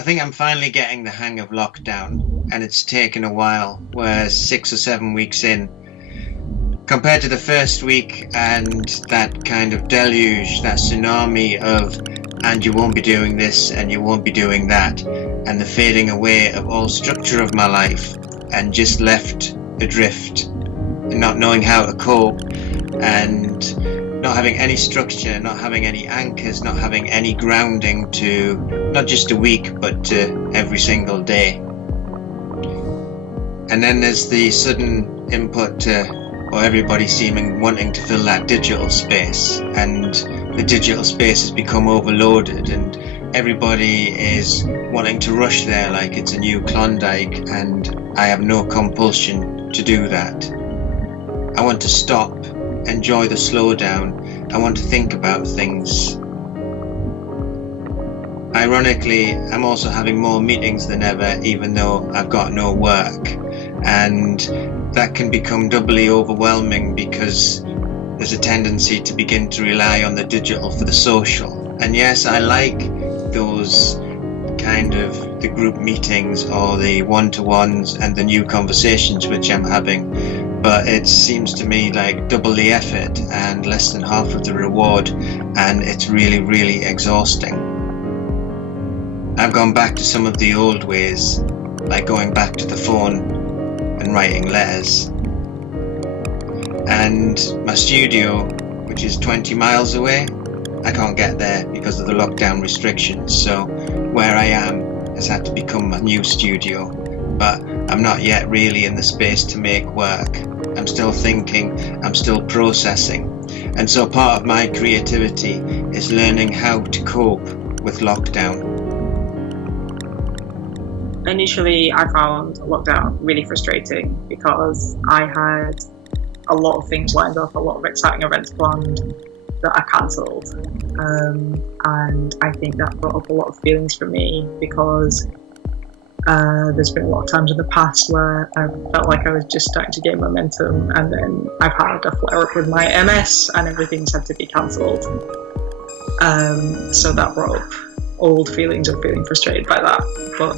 I think I'm finally getting the hang of lockdown, and it's taken a while. We're 6 or 7 weeks in. Compared to the first week and that kind of deluge, that tsunami of, and you won't be doing this and you won't be doing that, and the fading away of all structure of my life, and just left adrift, not knowing how to cope, and not having any structure, not having any anchors, not having any grounding to not just a week, but to every single day. And then there's the sudden input or everybody seeming wanting to fill that digital space, and the digital space has become overloaded, and everybody is wanting to rush there like it's a new Klondike, and I have no compulsion to do that. I want to stop, enjoy the slowdown. I want to think about things. Ironically, I'm also having more meetings than ever, even though I've got no work. And that can become doubly overwhelming because there's a tendency to begin to rely on the digital for the social. And yes, I like those kind of the group meetings or the one-to-ones and the new conversations which I'm having. But it seems to me like double the effort and less than half of the reward, and it's really, really exhausting. I've gone back to some of the old ways, like going back to the phone and writing letters. And my studio, which is 20 miles away, I can't get there because of the lockdown restrictions. So where I am has had to become a new studio, but I'm not yet really in the space to make work. I'm still thinking, I'm still processing. And so part of my creativity is learning how to cope with lockdown. Initially, I found lockdown really frustrating because I had a lot of things lined up, a lot of exciting events planned that I cancelled. And I think that brought up a lot of feelings for me because there's been a lot of times in the past where I felt like I was just starting to gain momentum, and then I've had a flare-up with my MS and everything's had to be cancelled. So that brought up old feelings of feeling frustrated by that. But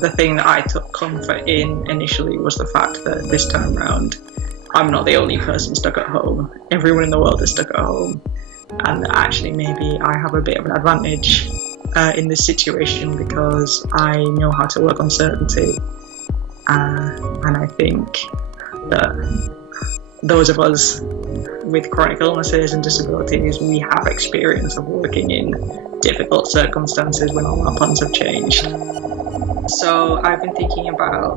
the thing that I took comfort in initially was the fact that this time around, I'm not the only person stuck at home. Everyone in the world is stuck at home. And actually maybe I have a bit of an advantage in this situation because I know how to work on certainty. And I think that those of us with chronic illnesses and disabilities, we have experience of working in difficult circumstances when all our plans have changed. So I've been thinking about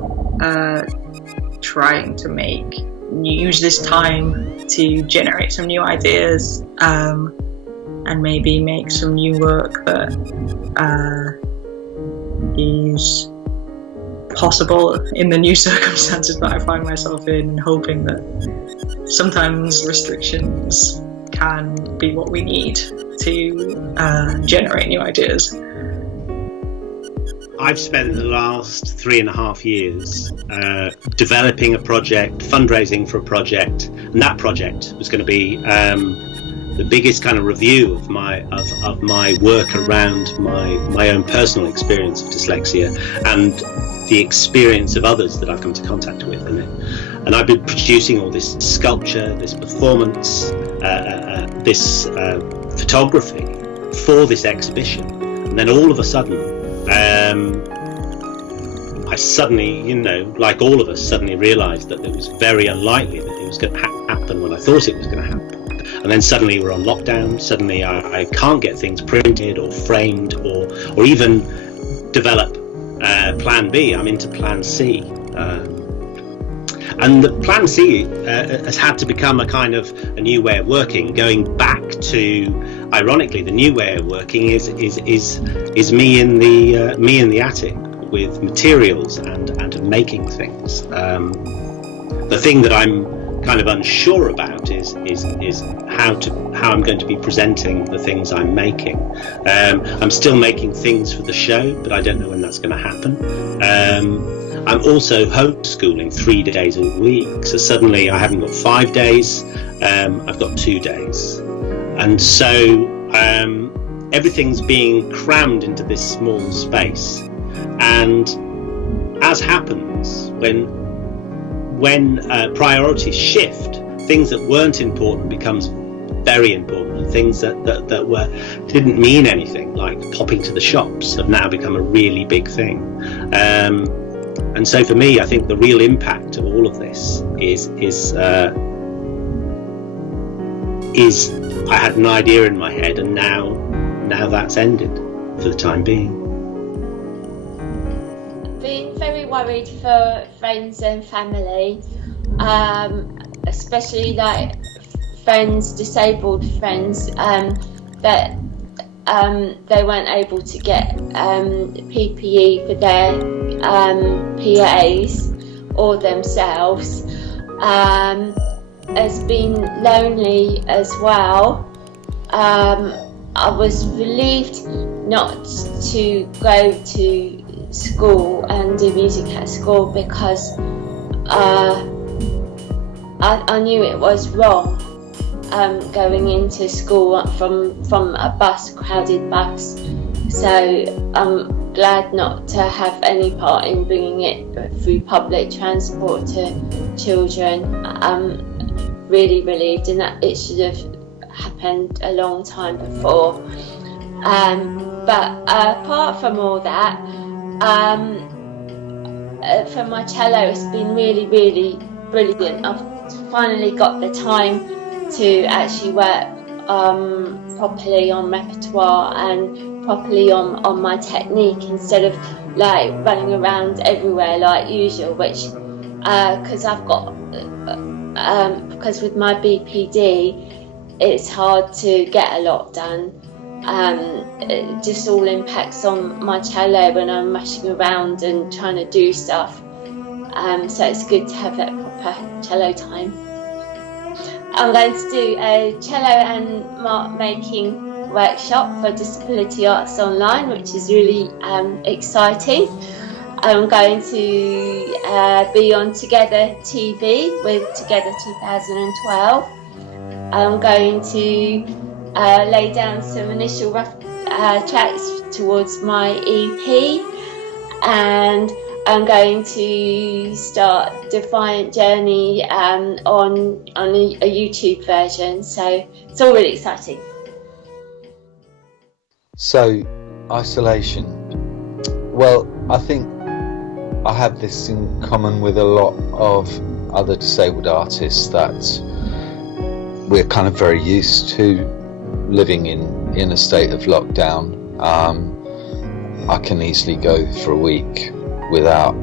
trying to use this time to generate some new ideas and maybe make some new work that is possible in the new circumstances that I find myself in, and hoping that sometimes restrictions can be what we need to generate new ideas. I've spent the last 3.5 years developing a project, fundraising for a project, and that project was going to be the biggest kind of review of my work around my own personal experience of dyslexia and the experience of others that I've come into contact with in it. And I've been producing all this sculpture, this performance, this photography for this exhibition. And then all of a sudden, I suddenly, like all of us, suddenly realised that it was very unlikely that it was going to happen when I thought it was going to happen. And then suddenly we're on lockdown. Suddenly I can't get things printed or framed or even develop Plan B. I'm into Plan C. And the Plan C has had to become a kind of a new way of working, going back to, ironically, the new way of working is me in the attic with materials and making things. The thing that I'm kind of unsure about is how I'm going to be presenting the things I'm making. I'm still making things for the show, but I don't know when that's going to happen. I'm also homeschooling 3 days a week, so suddenly I haven't got 5 days, I've got 2 days. And so everything's being crammed into this small space. And as happens when priorities shift, things that weren't important becomes very important, and things that didn't mean anything, like popping to the shops, have now become a really big thing. And so for me, I think the real impact of all of this is I had an idea in my head, and now that's ended for the time being. Been very worried for friends and family, especially like friends, disabled friends, that they weren't able to get PPE for their PAs or themselves. Has been lonely as well. I was relieved not to go to school and do music at school, because I knew it was wrong, going into school from a bus, crowded bus. So I'm glad not to have any part in bringing it through public transport to children. I'm really relieved, and that it should have happened a long time before. But apart from all that, for my cello, it's been really, really brilliant. I've finally got the time to actually work properly on repertoire and properly on my technique, instead of like running around everywhere like usual, which because with my BPD it's hard to get a lot done. It just all impacts on my cello when I'm rushing around and trying to do stuff. So it's good to have that proper cello time. I'm going to do a cello and mark making workshop for Disability Arts Online, which is really exciting. I'm going to be on Together TV with Together 2012. I'm going to lay down some initial rough tracks towards my EP, and I'm going to start Defiant Journey on a YouTube version. So it's all really exciting. So, isolation. Well, I think I have this in common with a lot of other disabled artists, that we're kind of very used to living in a state of lockdown. I can easily go for a week without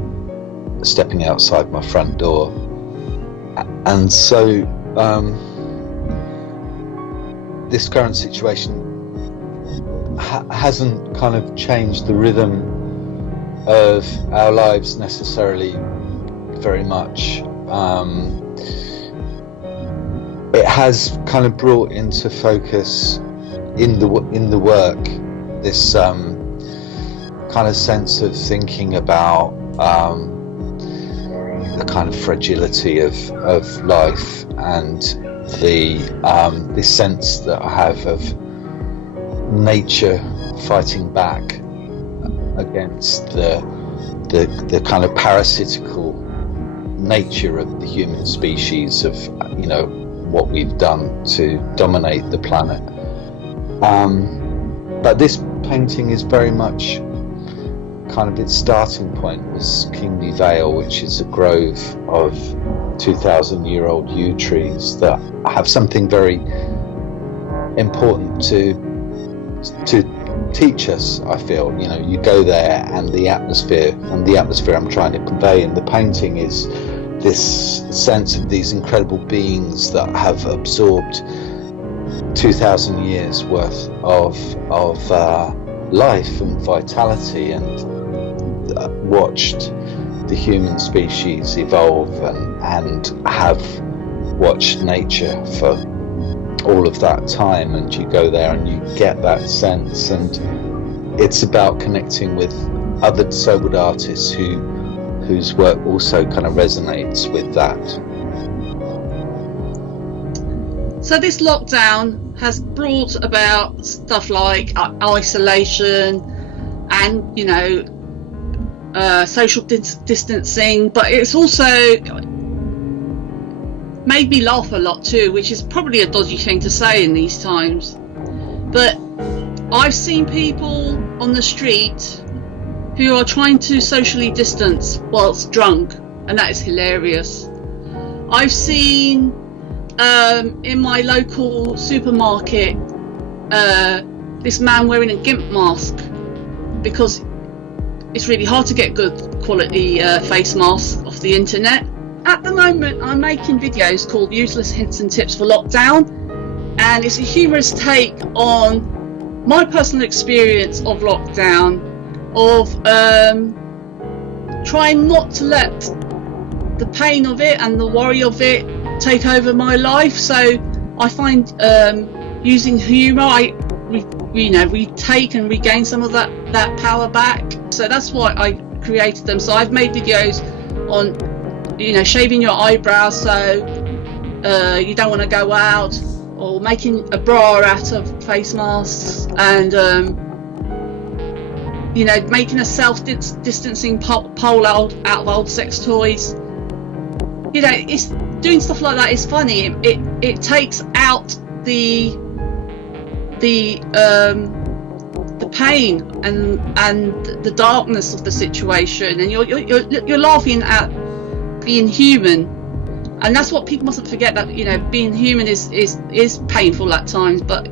stepping outside my front door, and so this current situation hasn't kind of changed the rhythm of our lives necessarily very much. It has kind of brought into focus in the work this kind of sense of thinking about the kind of fragility of life, and this sense that I have of nature fighting back against the kind of parasitical nature of the human species, of what we've done to dominate the planet. But this painting is very much kind of, its starting point was Kingly Vale, which is a grove of 2,000-year-old yew trees that have something very important to teach us. I feel, you go there, and the atmosphere I'm trying to convey in the painting is this sense of these incredible beings that have absorbed 2,000 years worth of life and vitality, and watched the human species evolve, and have watched nature for all of that time. And you go there and you get that sense, and it's about connecting with other disabled artists whose work also kind of resonates with that. So this lockdown has brought about stuff like isolation and, you know, social distancing, but it's also made me laugh a lot too, which is probably a dodgy thing to say in these times. But I've seen people on the street who are trying to socially distance whilst drunk, and that is hilarious. I've seen in my local supermarket this man wearing a GIMP mask, because it's really hard to get good quality face masks off the internet. At the moment, I'm making videos called Useless Hints and Tips for Lockdown, and it's a humorous take on my personal experience of lockdown, of trying not to let the pain of it and the worry of it take over my life. So I find using humour, we take and regain some of that power back. So that's why I created them. So I've made videos on, you know, shaving your eyebrows so you don't want to go out, or making a bra out of face masks, and you know, making a self-distancing pole out of old sex toys. You know, it's doing stuff like that is funny. It takes out the pain and the darkness of the situation, and you're laughing at being human. And that's what people mustn't forget, that, you know, being human is painful at times, but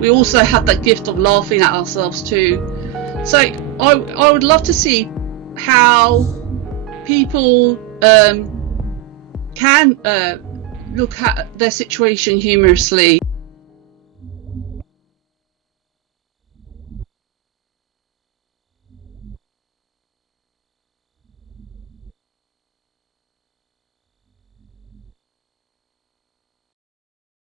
we also have that gift of laughing at ourselves too. So I would love to see how people can look at their situation humorously.